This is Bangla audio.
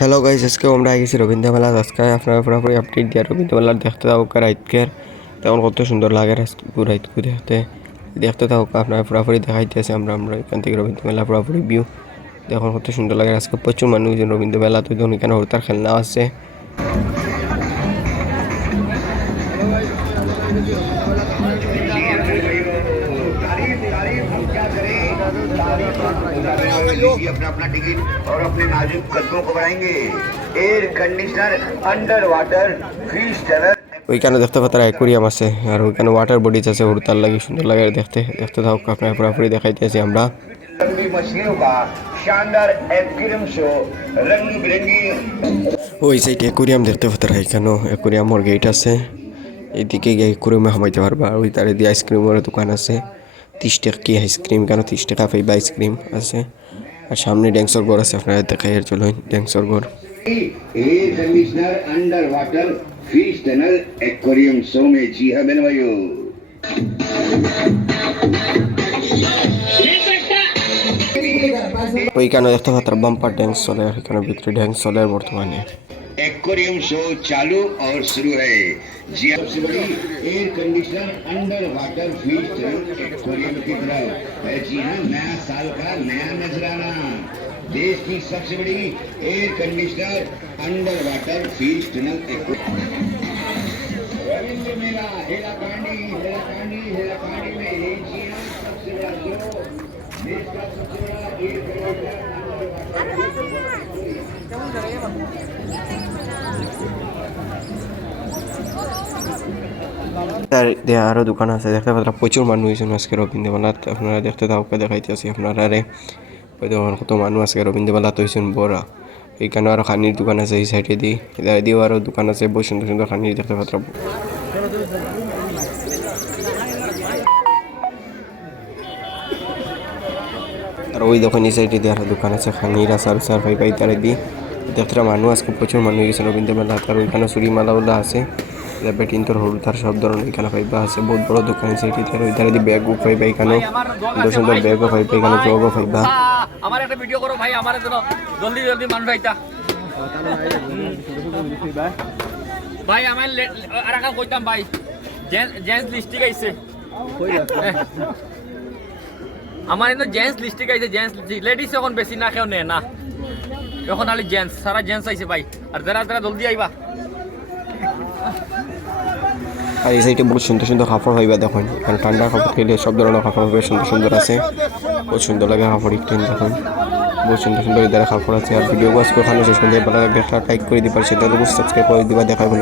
হ্যালো গাইস, আজকে আমরা গেছি রবীন্দ্র মেলা। আজকে আপনারা পুরোপুরি আপডেট দিয়া রবীন্দ্র মেলার দেখতে থাকুক রাইতকের তেমন কত সুন্দর লাগে রাইতকু দেখতে দেখতে থাকুক। আপনারা পুরোপুরি দেখাইতেছে আমরা এখান থেকে রবীন্দ্র মেলা পুরোপুরি ভিউ দেখুন কত সুন্দর লাগে। আজকে প্রচুর মানুষ রবীন্দ্র মেলা, তো ধরুন এখানে হরতার খেলনা আছে। अपना टिकट और अपने नाजुक कदमों को बढ़ाएंगे। Air conditioner, under water fish tunnel, ওইখানে দেখতে পাতারা অ্যাকুরিয়াম আছে আর ওইখানে ওয়াটার বডিজ আছে। হরতাল লাগে সুন্দর লাগে দেখতে দেখতে থাকুক। আপনারা পুরোপুরি দেখাইতেছি আমরা। लंबी मछलियों का शानदार एक्वेरियम शो, रंग बिरंगी ওই সাইড অ্যাকুরিয়াম দেখতে পাতারা, এখানেও অ্যাকুরিয়ামর গেট আছে। এইদিকে গিয়ে অ্যাকুরিয়ামে হামাইতে পারবা। আর ওই তারে দিয়ে আইসক্রিমের দোকান আছে। 30 টাকা কি আইসক্রিম, কেন 30 টাকা পাইবা আইসক্রিম আছে। আর সামনে ড্যান্সর ঘর আছে, আপনারা দেখাই আর চলুন ড্যান্সর ঘর। Air conditioner, under water fish tunnel, aquarium show में जी हाँ बहन भाइयों। ওইখানে দেখতে পাতারা বাম্পার ড্যান্স চলে, আর এখানে ভিতরে ড্যান্স চলে বর্তমানে। एक्वेरियम शो चालू और शुरू है। जी हाँ, सबसे बड़ी air conditioner, under water fish tunnel, aquarium की तरफ है। जी हाँ, नया साल का नया नजराना। देश की सबसे बड़ी air conditioner, under water fish tunnel, Ravindra Mela Hailakandi में है। जी हाँ, सबसे बड़ा शो, देश का सबसे बड़ा एयर कंडीशनर, আরও দোকান আছে দেখতে পাতারা। প্রচুর মানুষ হয়েছেন আজকে রবীন্দ্র মেলাত। আপনারা দেখতে থাকুক দেখাইতেছি আপনারা রে। ওই দোকান কত মানুষ আজকে রবীন্দ্র মেলাত হয়েছেন বড়া। এইখানে আরও খানির দোকান আছে এই সাইডে দিয়েও আরও দোকান আছে। বহু সুন্দর সুন্দর খানির দেখতে পাতারা। আর ওই দোকান এই সাইডে দিয়ে আরও দোকান আছে খানির আচার পাই তারা দিয়ে দেখতে মানুষ আজকে প্রচুর মানুষ গেছে রবীন্দ্র মেলা। আর ওইখানে চুরি মালাওলা আছে, বেটিন্তর হলুদার সব ধরনের এখানে পাইবা আছে। বহুত বড় দোকান আছে এটি। আর ওই ধারে দিয়ে ব্যাগও পাইবা, এখানে সুন্দর সুন্দর ব্যাগও পাইবা, এখানে জগও পাইবা। আমার একটা ভিডিও করো ভাই, আমার জন্য জলদি জলদি মানুষ আইতা ভাই। আমার আর একটা কইতাম ভাই, জেন্টস লিস্টিক আইছে আমার এখানে জেন্টস লিস্টিক আইছে। জেন্টস লেডিস এখন বেশি না কেউ নেয় না, এখন খালি জেন্টস, সারা জেন্টস আইছে ভাই। আর যারা যারা জলদি আইবা। আর এই সাইডে বহুত সুন্দর সুন্দর কাপড় পাইবা দেখুন। এখানে ঠান্ডা কাপড় খেলে সব ধরনের কাপড় পাবে, সুন্দর সুন্দর আছে। বহুত সুন্দর লাগে কাপড় একটু দেখুন। বহুত সুন্দর সুন্দর ইদারে কাপড় আছে। আর ভিডিও ওয়াচ করে ওখানে শেষ পর্যন্ত ভালো লাগলে একটা লাইক করে দিবা, সেটা সাবস্ক্রাইব করে দিবা। দেখাবো।